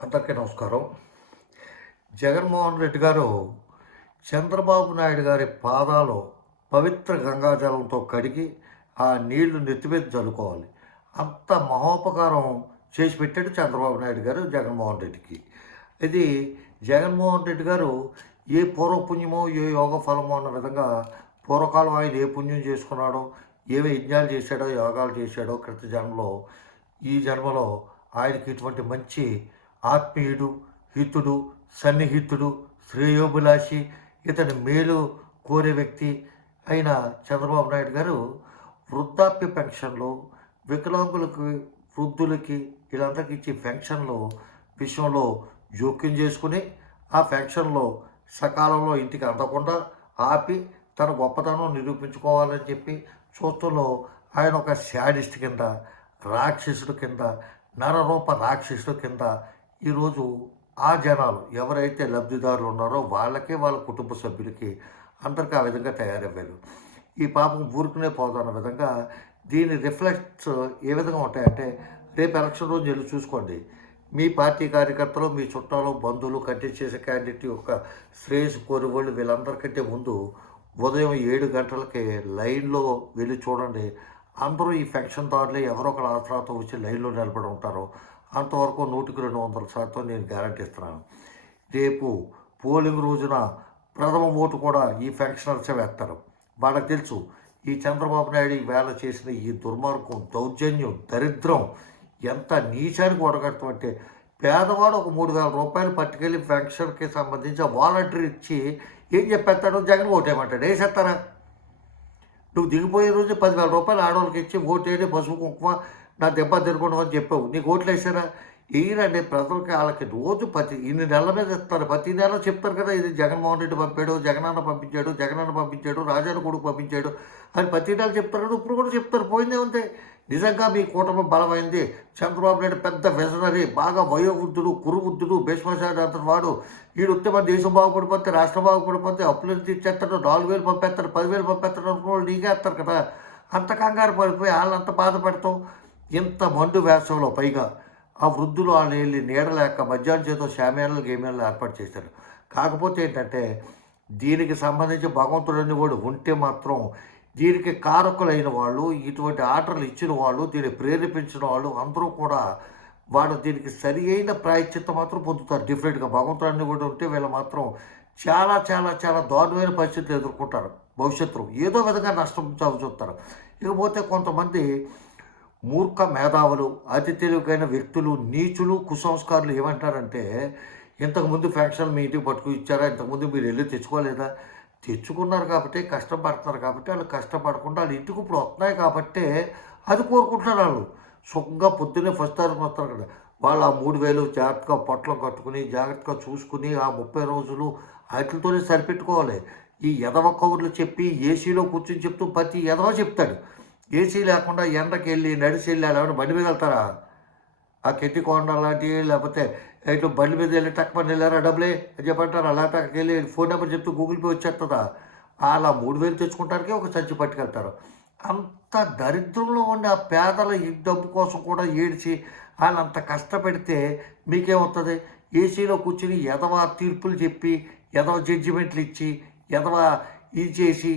అందరికీ నమస్కారం. జగన్మోహన్ రెడ్డి గారు చంద్రబాబు నాయుడు గారి పాదాలు పవిత్ర గంగాజలంతో కడిగి ఆ నీళ్లు నెత్తి మీద జల్లుకోవాలి. అంత మహోపకారం చేసి పెట్టాడు చంద్రబాబు నాయుడు గారు జగన్మోహన్ రెడ్డికి. ఇది జగన్మోహన్ రెడ్డి గారు ఏ పూర్వపుణ్యమో ఏ యోగ ఫలమో అన్న విధంగా పూర్వకాలం ఆయన ఏ పుణ్యం చేసుకున్నాడో, ఏమి యజ్ఞాలు చేశాడో, యోగాలు చేశాడో క్రిత జన్మలో, ఈ జన్మలో ఆయనకి ఇటువంటి మంచి ఆత్మీయుడు, హితుడు, సన్నిహితుడు, శ్రేయోభిలాషి, ఇతని మేలు కోరే వ్యక్తి అయిన చంద్రబాబు నాయుడు గారు వృద్ధాప్య పెన్షన్లు, వికలాంగులకి, వృద్ధులకి వీళ్ళందరికీ ఇచ్చే పెన్షన్లు విషయంలో జోక్యం చేసుకుని ఆ పెన్షన్లో సకాలంలో ఇంటికి అందకుండా ఆపి తన గొప్పతనం నిరూపించుకోవాలని చెప్పి చూస్తుల్లో ఆయన ఒక శాడిస్ట్ కింద, రాక్షసుడు కింద, నరరూప రాక్షసుడు కింద ఈరోజు ఆ జనాలు ఎవరైతే లబ్ధిదారులు ఉన్నారో వాళ్ళకి, వాళ్ళ కుటుంబ సభ్యులకి అందరికీ ఆ విధంగా తయారయ్యారు. ఈ పాపం ఊరుకునే పోతున్న విధంగా దీని రిఫ్లెక్ట్స్ ఏ విధంగా ఉంటాయంటే, రేపు ఎలక్షన్ రోజు వెళ్ళి చూసుకోండి. మీ పార్టీ కార్యకర్తలు, మీ చుట్టాలు, బంధువులు కంటెస్ట్ చేసే క్యాండిడేట్ యొక్క శ్రేయస్సు కోరేవాళ్ళు వీళ్ళందరికంటే ముందు ఉదయం 7 గంటలకి లైన్లో వెళ్ళి చూడండి. అందరూ ఈ పెన్షన్దారులే ఎవరో ఒకరు ఆ తర్వాత వచ్చి లైన్లో నిలబడి ఉంటారో అంతవరకు 100% నేను గ్యారంటీ ఇస్తున్నాను. రేపు పోలింగ్ రోజున ప్రథమ ఓటు కూడా ఈ పెన్షనర్సే వేస్తారు. వాళ్ళకి తెలుసు ఈ చంద్రబాబు నాయుడు ఈవేళ చేసిన ఈ దుర్మార్గం, దౌర్జన్యం, దరిద్రం ఎంత నీచానికి ఒడగడతామంటే, పేదవాడు ఒక 3,000 రూపాయలు పట్టుకెళ్ళి పెన్షన్కి సంబంధించి వాలంటీర్ ఇచ్చి ఏం చెప్పేస్తాడు, జగన్ ఓటేయమంటాడు. వేసేస్తారా? నువ్వు దిగిపోయే రోజు 10,000 రూపాయలు ఆడవాళ్ళకి ఇచ్చి ఓటేది, పసుపు కుంకుమ నా దెబ్బ తిరగడం అని చెప్పావు. నీకు ఓట్లు వేసారా? ఈయనండి ప్రజలకి వాళ్ళకి రోజు ఇన్ని నెలల మీద ఇస్తారు. ప్రతి నెల చెప్తారు కదా, ఇది జగన్మోహన్ రెడ్డి పంపాడు, జగనన్న పంపించాడు, జగనన్న పంపించాడు, రాజాను కొడుకు పంపించాడు అని ప్రతి నెల చెప్తారు కదా. ఇప్పుడు కూడా చెప్తారు. పోయిందే ఉంది. నిజంగా మీ కూటమి బలమైంది. చంద్రబాబు నాయుడు పెద్ద విజనరీ, బాగా వయోవృద్ధుడు, కురువృద్ధుడు, భీష్మాచార్య అంతటి వాడు. వీడు వస్తే మన దేశం బాగుపడిపోతే, రాష్ట్రం బాగుపడిపోతే, అప్పులు తీర్చేస్తాడు, 4,000 పంపేస్తాడు, 10,000 పంపేస్తాడు అనుకున్న నీకేస్తారు కదా. అంత కంగారు పడిపోయి వాళ్ళంత బాధపడతాం. ఇంత మండు వేసవిలో పైగా ఆ వృద్ధులు వాళ్ళు వెళ్ళి నీడలేక మధ్యాహ్నం చేతో షామియానాలు గేమియాలు ఏర్పాటు చేశారు. కాకపోతే ఏంటంటే, దీనికి సంబంధించి భగవంతుడని వాడు ఉంటే మాత్రం దీనికి కారకులైన వాళ్ళు, ఇటువంటి ఆర్డర్లు ఇచ్చిన వాళ్ళు, దీన్ని ప్రేరేపించిన వాళ్ళు అందరూ కూడా వాడు దీనికి సరి అయిన ప్రాయశ్చిత్తం మాత్రం పొందుతారు. డిఫరెంట్గా భగవంతుడని కూడా ఉంటే వీళ్ళు మాత్రం చాలా చాలా చాలా దారుణమైన పరిస్థితులు ఎదుర్కొంటారు. భవిష్యత్తులో ఏదో విధంగా నష్టం చూస్తారు. ఇకపోతే కొంతమంది మూర్ఖ మేధావులు, అతి తెలివికైన వ్యక్తులు, నీచులు, కుసంస్కారులు ఏమంటారంటే, ఇంతకుముందు ఫ్యాక్షన్ మీ ఇంటికి పట్టుకు ఇచ్చారా, ఇంతకుముందు మీరు వెళ్ళి తెచ్చుకోలేదా? తెచ్చుకున్నారు కాబట్టి, కష్టపడుతున్నారు కాబట్టి, వాళ్ళు కష్టపడకుండా వాళ్ళ ఇంటికి ఇప్పుడు వస్తున్నాయి కాబట్టి అది కోరుకుంటున్నారు. వాళ్ళు సుఖంగా పొద్దున్నే ఫస్ట్ తారీఖు వస్తారు కదా, వాళ్ళు ఆ 3,000 జాగ్రత్తగా పొట్టలు కట్టుకుని జాగ్రత్తగా చూసుకుని ఆ 30 రోజులు వాటితోనే సరిపెట్టుకోవాలి. ఈ ఎదవ కౌరులు చెప్పి ఏసీలో కూర్చొని చెప్తూ ప్రతి ఎదవ చెప్తాడు. ఏసీ లేకుండా ఎండకి వెళ్ళి నడిచి వెళ్ళి అలా బండి మీద వెళ్తారా? ఆ కెట్టికొండ లాంటివి లేకపోతే ఇటు బండి మీద వెళ్ళి టక్మని వెళ్ళారా డబ్బులే అని చెప్పంటారు. అలా అక్కడికి వెళ్ళి ఫోన్ నెంబర్ చెప్తూ గూగుల్ పే వచ్చేస్తుందా? అలా 3,000 తెచ్చుకుంటానికి ఒక సంచి పట్టుకెళ్తారు. అంత దరిద్రంలో ఉండి ఆ పేదల ఈ డబ్బు కోసం కూడా ఏడిచి వాళ్ళు అంత కష్టపెడితే మీకేమవుతుంది? ఏసీలో కూర్చుని ఎదవ తీర్పులు చెప్పి, ఎదవ జడ్జిమెంట్లు ఇచ్చి, ఎదవ ఇది చేసి,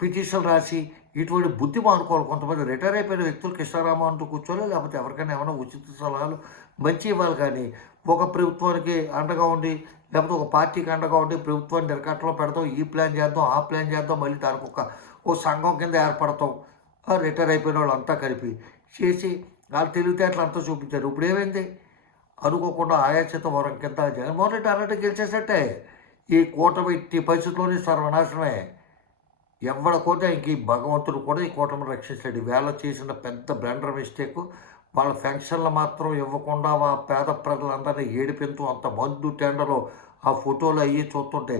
పిటిషన్ రాసి, ఇటువంటి బుద్ధి మానుకోవాలి. కొంతమంది రిటైర్ అయిపోయిన వ్యక్తులు కృష్ణారామ అంటూ కూర్చోవాలి, లేకపోతే ఎవరికైనా ఏమైనా ఉచిత సలహాలు మంచి ఇవ్వాలి. కానీ ఒక ప్రభుత్వానికి అండగా ఉండి, లేకపోతే ఒక పార్టీకి అండగా ఉండి ప్రభుత్వాన్ని నిరకట్లో పెడతాం, ఈ ప్లాన్ చేద్దాం, ఆ ప్లాన్ చేద్దాం, మళ్ళీ దానికి ఓ సంఘం కింద ఏర్పడతాం. రిటైర్ అయిపోయిన వాళ్ళు అంతా కలిపి చేసి వాళ్ళు తెలివితేటలు అంతా చూపించారు. ఇప్పుడు ఏమైంది? అనుకోకుండా ఆయాచిత వరం కింద జగన్మోహన్ రెడ్డి అన్నట్టు గెలిచేసట్టే. ఈ కూటమి ఈ పరిస్థితుల్లోనే సర్వనాశనమే. ఎవడకోతే ఇంక ఈ భగవంతుడు కూడా ఈ కూటమిని రక్షించాడు. వేళ చేసిన పెద్ద బ్లండర్ మిస్టేక్. వాళ్ళ పెన్షన్లు మాత్రం ఇవ్వకుండా ఆ పేద ప్రజలందరినీ ఏడిపించు అంత మందు టెండలో ఆ ఫోటోలు అయ్యి చూస్తుంటే,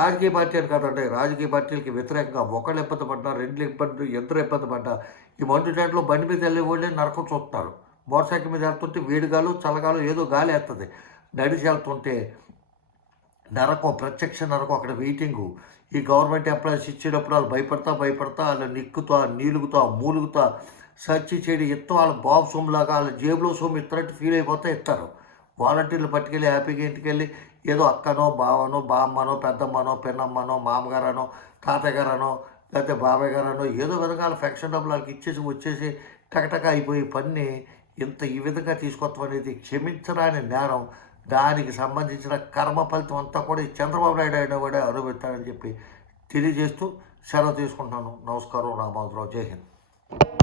రాజకీయ పార్టీ అని కదండి, రాజకీయ పార్టీలకి వ్యతిరేకంగా ఒకళ్ళు ఇబ్బంది పడ్డా, ఇద్దరు ఇబ్బంది పడ్డా ఈ మందు టెండలో బండి మీద వెళ్ళే వాళ్ళే నరకం చూస్తున్నారు. మోటార్ సైకిల్ మీద వెళ్తుంటే వేడిగాలు చల్లగాలు ఏదో గాలి వేస్తుంది, నడిచి వెళ్తుంటే నరకం, ప్రత్యక్ష నరకం. అక్కడ వెయిటింగు. ఈ గవర్నమెంట్ ఎంప్లాయీస్ ఇచ్చేటప్పుడు వాళ్ళు భయపడతా వాళ్ళు నిక్కుతా, నీలుగుతా, మూలుగుతా, సర్చి చేయడం ఇస్తాం. వాళ్ళ బాబు సొమ్ములాగా వాళ్ళ జేబులో సొమ్ము ఇస్తారంటే ఫీల్ అయిపోతా ఇస్తారు. వాలంటీర్లు పట్టుకెళ్ళి హ్యాపీగా ఇంటికెళ్ళి ఏదో అక్కనో బావనో బామ్మనో పెద్దమ్మనో పిన్నమ్మనో మామగారనో తాతగారనో లేకపోతే బాబాయ్ గారనో ఏదో విధంగా వాళ్ళ పెన్షన్ డబ్బులు వాళ్ళకి ఇచ్చేసి వచ్చేసి టకటక అయిపోయి పని ఇంత ఈ విధంగా తీసుకొస్తాం అనేది క్షమించరాని నేరం. దానికి సంబంధించిన కర్మ ఫలితం అంతా కూడా ఈ చంద్రబాబు నాయుడు అయినా కూడా అనుభవిస్తాడని చెప్పి తెలియజేస్తూ సెలవు తీసుకుంటున్నాను. నమస్కారం. రామారావు. జై హింద్.